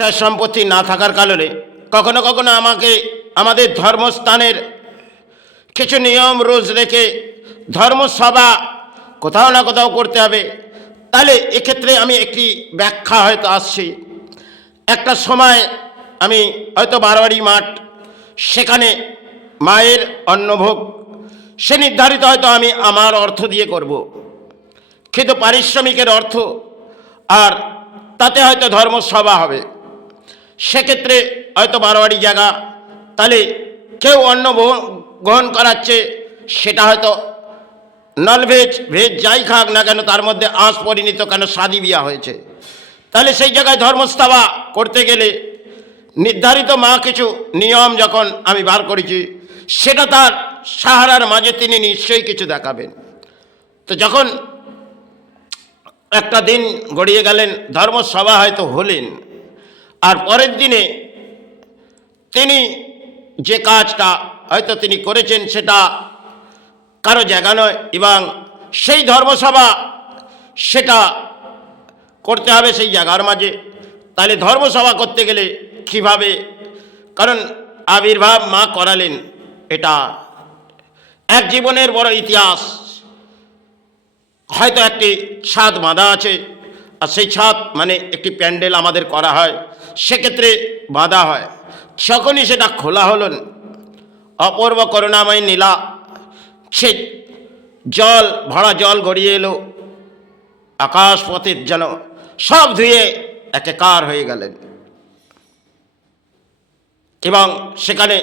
সে সম্পত্তি না থাকার কারণে কখনো কখনো আমাকে আমাদের ধর্মস্থানের কিছু নিয়ম রোজ রেখে ধর্মসভা কোথাও না কোথাও করতে হবে। তাহলে এক্ষেত্রে আমি একটি ব্যাখ্যা হয়তো আসছি। একটা সময় আমি হয়তো বারোয়ারি মাঠ, সেখানে মায়ের অন্নভোগ সে নির্ধারিত হয়তো আমি আমার অর্থ দিয়ে করব, কিন্তু পারিশ্রমিকের অর্থ আর তাতে হয়তো ধর্মসভা হবে। সেক্ষেত্রে হয়তো বারোয়ারি জায়গা, তাহলে কেউ অন্ন গ্রহণ করাচ্ছে, সেটা হয়তো ননভেজ ভেজ যাই খাক না কেন তার মধ্যে আঁশ পরিণত কেন শাদি বিয়া হয়েছে, তাহলে সেই জায়গায় ধর্মসভা করতে গেলে নির্ধারিত মা কিছু নিয়ম যখন আমি বার করেছি, সেটা তার সাহারার মাঝে তিনি নিশ্চয়ই কিছু দেখাবেন। তো যখন একটা দিন গড়িয়ে গেলেন, ধর্মসভা হয়তো হলেন, আর পরের দিনে তিনি যে কাজটা হয়তো তিনি করেছেন সেটা কারো জায়গা নয়, এবং সেই ধর্মসভা সেটা করতে হবে সেই জায়গার মাঝে। তাহলে ধর্মসভা করতে গেলে কিভাবে, কারণ আবির্ভাব মা করালেন, এটা এক জীবনের বড় ইতিহাস। হয়তো একটি ছাদ বাঁধা আছে, আর সেই ছাদ মানে একটি প্যান্ডেল আমাদের করা হয়, সেক্ষেত্রে বাঁধা হয়। যখনই সেটা খোলা হলেন, অপূর্ব করুণাময় নীলা, সে জল ভরা জল গড়িয়ে এলো, আকাশ পথের যেন সব ধুয়ে একাকার হয়ে গেলেন। এবং সেখানে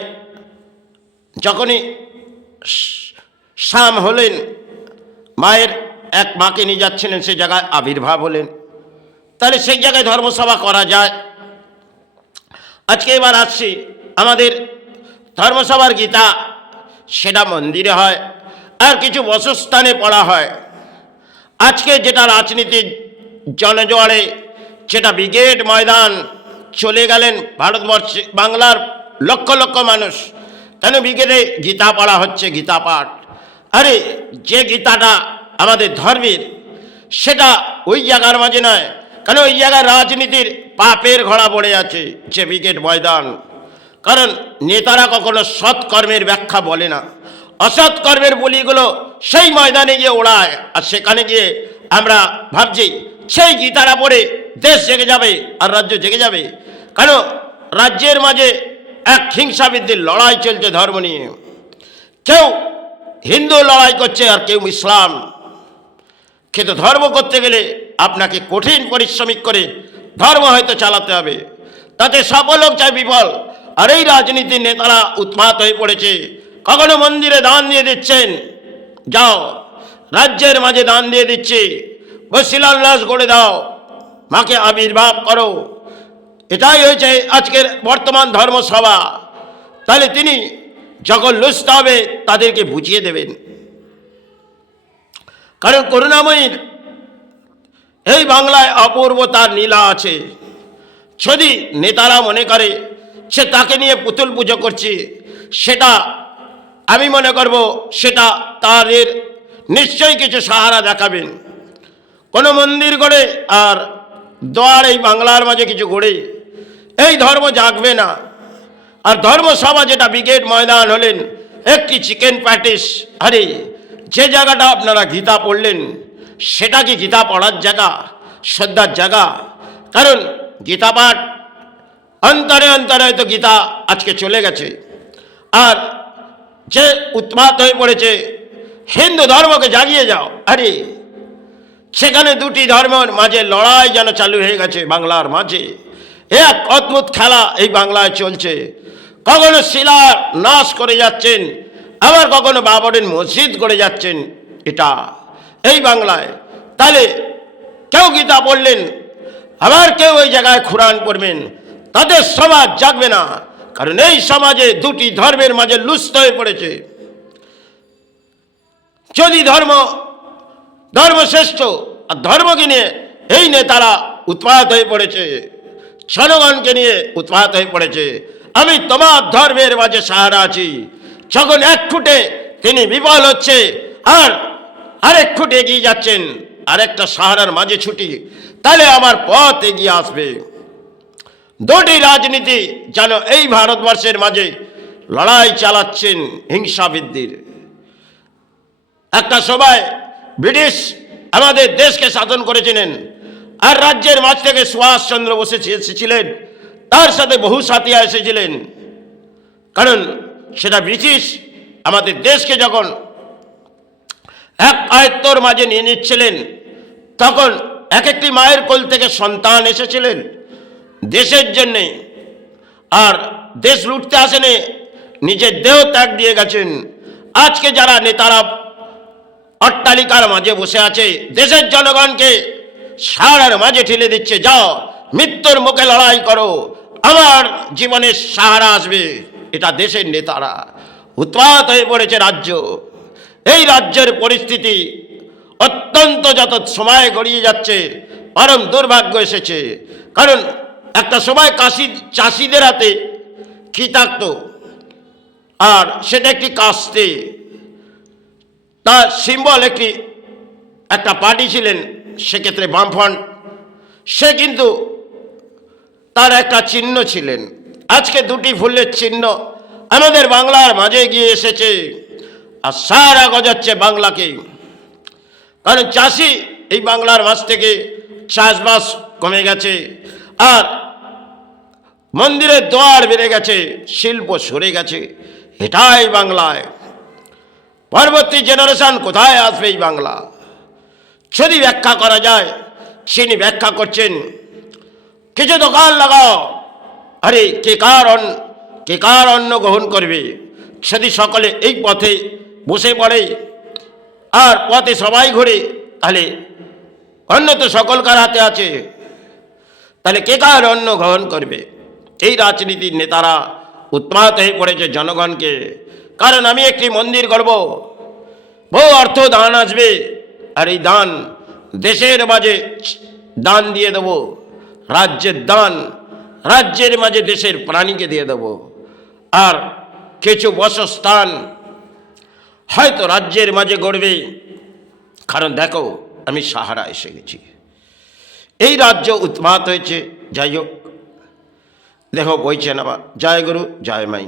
যখনই শাম হলেন, মায়ের এক মাকে নিয়ে যাচ্ছিলেন, সে জায়গায় আবির্ভাব হলেন। তাহলে সেই জায়গায় ধর্মসভা করা যায়। আজকে এবার আসছি, আমাদের ধর্মসভার গীতা সেটা মন্দিরে হয়, আর কিছু বসস্থানে পড়া হয়। আজকে যেটা রাজনীতির জনজোয়ারে, যেটা ব্রিগেড ময়দান চলে গেলেন ভারতবর্ষে, বাংলার লক্ষ লক্ষ মানুষ, কেন ব্রিগেডে গীতা পড়া হচ্ছে, গীতা পাঠ। আরে যে গীতাটা আমাদের ধর্মের, সেটা ওই জায়গার মাঝে নয়, কেন ওই জায়গায় রাজনীতির পাপের ঘোড়া পড়ে আছে যে ব্রিগেড ময়দান। কারণ নেতারা কখনো সৎকর্মের ব্যাখ্যা বলে না, অসৎ কর্মের বলিগুলো সেই ময়দানে গিয়ে ওড়ায়। আর সেখানে গিয়ে আমরা ভাবছি সেই গীতারা পড়ে দেশ জেগে যাবে আর রাজ্য জেগে যাবে। কেন রাজ্যের মাঝে এক হিংসাবৃদ্ধির লড়াই চলছে ধর্ম নিয়ে। কেউ হিন্দু লড়াই করছে আর কেউ ইসলাম। কিন্তু ধর্ম করতে গেলে আপনাকে কঠিন পরিশ্রমিক করে ধর্ম হয়তো চালাতে হবে, তাতে সফল হোক চাই বিফল। আর এই রাজনীতির নেতারা উন্মাদ হয়ে পড়েছে, কখনো মন্দিরে দান দিয়ে দিচ্ছেন, যাও রাজ্যের মাঝে দান দিয়ে দিচ্ছে, শিলান্যাস গড়ে দাও, মাকে আবির্ভাব করো। এটাই হয়েছে আজকের বর্তমান ধর্মসভা। তাহলে তিনি যখন লুচতে হবে তাদেরকে বুঝিয়ে দেবেন। কারণ করুণাময়ীর এই বাংলায় অপূর্ব তার নীলা আছে। যদি নেতারা মনে করে সে তাকে নিয়ে পুতুল পুজো করছে, সেটা আমি মনে করব সেটা তাদের নিশ্চয়ই কিছু সাহারা দেখাবেন। কোনো মন্দির গড়ে আর দোয়ার এই বাংলার মাঝে কিছু গড়ে এই ধর্ম জাগবে না। আর ধর্মসভা যেটা ব্রিগেড ময়দান হলেন একটি চিকেন প্যাটিস। আরে যে জায়গাটা আপনারা গীতা পড়লেন, সেটা কি গীতা পড়ার জায়গা, শ্রদ্ধার জায়গা? কারণ গীতা পাঠ অন্তরে অন্তরে হয়তো গীতা আজকে চলে গেছে। আর যে উন্মাদ হয়ে পড়েছে হিন্দু ধর্মকে জাগিয়ে যাও, আরে সেখানে দুটি ধর্মের মাঝে লড়াই যেন চালু হয়ে গেছে বাংলার মাঝে। এক অদ্ভুত খেলা এই বাংলায় চলছে। কখনো শিলা নাশ করে যাচ্ছেন, আবার কখনো বাবরের মসজিদ করে যাচ্ছেন, এটা এই বাংলায়। তাহলে কেউ গীতা পড়লেন, আবার কেউ ওই জায়গায় কোরআন পড়বেন, তাদের সমাজ জাগবে না। কারণ এই সমাজে দুটি ধর্মের মাঝে লুপ্ত হয়ে পড়েছে। যদি ধর্মশ্রেষ্ঠ আর ধর্মকে নিয়ে এই নেতারা উৎপাত হয়ে পড়েছে, জনগণকে নিয়ে উৎপাত হয়ে পড়েছে, আমি তোমার ধর্মের মাঝে সাহারা আছি। যখন এক ফুটে তিনি বিফল হচ্ছে আর আরেক ফুটে এগিয়ে যাচ্ছেন, আরেকটা সাহারার মাঝে ছুটি, তাহলে আমার পথ এগিয়ে আসবে। দুটি রাজনীতি যেন এই ভারতবর্ষের মাঝে লড়াই চালাচ্ছেন হিংসা বৃদ্ধির। একটা সময় ব্রিটিশ আমাদের দেশকে শাসন করেছিলেন, আর রাজ্যের মাঝ থেকে সুভাষচন্দ্র বোস এসেছিলেন, তার সাথে বহু সাথীরা এসেছিলেন। কারণ সেটা ব্রিটিশ আমাদের দেশকে যখন এক আয়ত্তর মাঝে নিয়ে নিচ্ছিলেন, তখন এক একটি মায়ের কোল থেকে সন্তান এসেছিলেন দেশের জন্যে, আর দেশ লুটতে আসেনি, নিজের দেহ ত্যাগ দিয়ে গেছেন। আজকে যারা নেতারা অট্টালিকার মাঝে বসে আছে, দেশের জনগণকে সারার মাঝে ঠেলে দিচ্ছে, যাও মৃত্যুর মুখে লড়াই করো, আমার জীবনের সাহারা আসবে, এটা দেশের নেতারা। উৎপাত হয়ে পড়েছে রাজ্য। এই রাজ্যের পরিস্থিতি অত্যন্ত যত সময় গড়িয়ে যাচ্ছে পরম দুর্ভাগ্য এসেছে। কারণ একটা সময় চাষিদের হাতে কি থাকতো, আর সেটা একটি কাস্তে, তার সিম্বল একটা পার্টি ছিলেন, সেক্ষেত্রে বামফ্রন্ট, সে কিন্তু তার একটা চিহ্ন ছিলেন। আজকে দুটি ফুলের চিহ্ন আমাদের বাংলার মাঝে গিয়ে এসেছে, আর সারা গজাচ্ছে বাংলাকে। কারণ চাষি এই বাংলার মাঝ থেকে চাষবাস কমে গেছে, আর মন্দিরের দ্বার বেড়ে গেছে, শিল্প সরে গেছে। এটাই বাংলায়। পরবর্তী জেনারেশন কোথায় আসবে এই বাংলা? যদি ব্যাখ্যা করা যায়, তিনি ব্যাখ্যা করছেন, কিছু দোকান লাগাও, আরে কে কার অন্ন গ্রহণ করবে? যদি সকলে এই পথে বসে পড়ে আর পথে সবাই ঘুরে, তাহলে অন্ন তো সকলকার হাতে আছে, তাহলে কে কার অন্ন গ্রহণ করবে? এই রাজনীতির নেতারা উৎপাত হয়ে পড়েছে জনগণকে। কারণ আমি একটি মন্দির করব, বহু অর্থ দান আসবে, আর এই দান দেশের মাঝে দান দিয়ে দেব, রাজ্যের দান রাজ্যের মাঝে দেশের প্রাণীকে দিয়ে দেব, আর কিছু বসস্থান হয়তো রাজ্যের মাঝে গড়বে। কারণ দেখো, আমি সাহারা এসে গেছি। এই রাজ্য উৎপাত হয়েছে। যাই হোক, দেখো বইছেন আবার, জয় গুরু জয় মাই।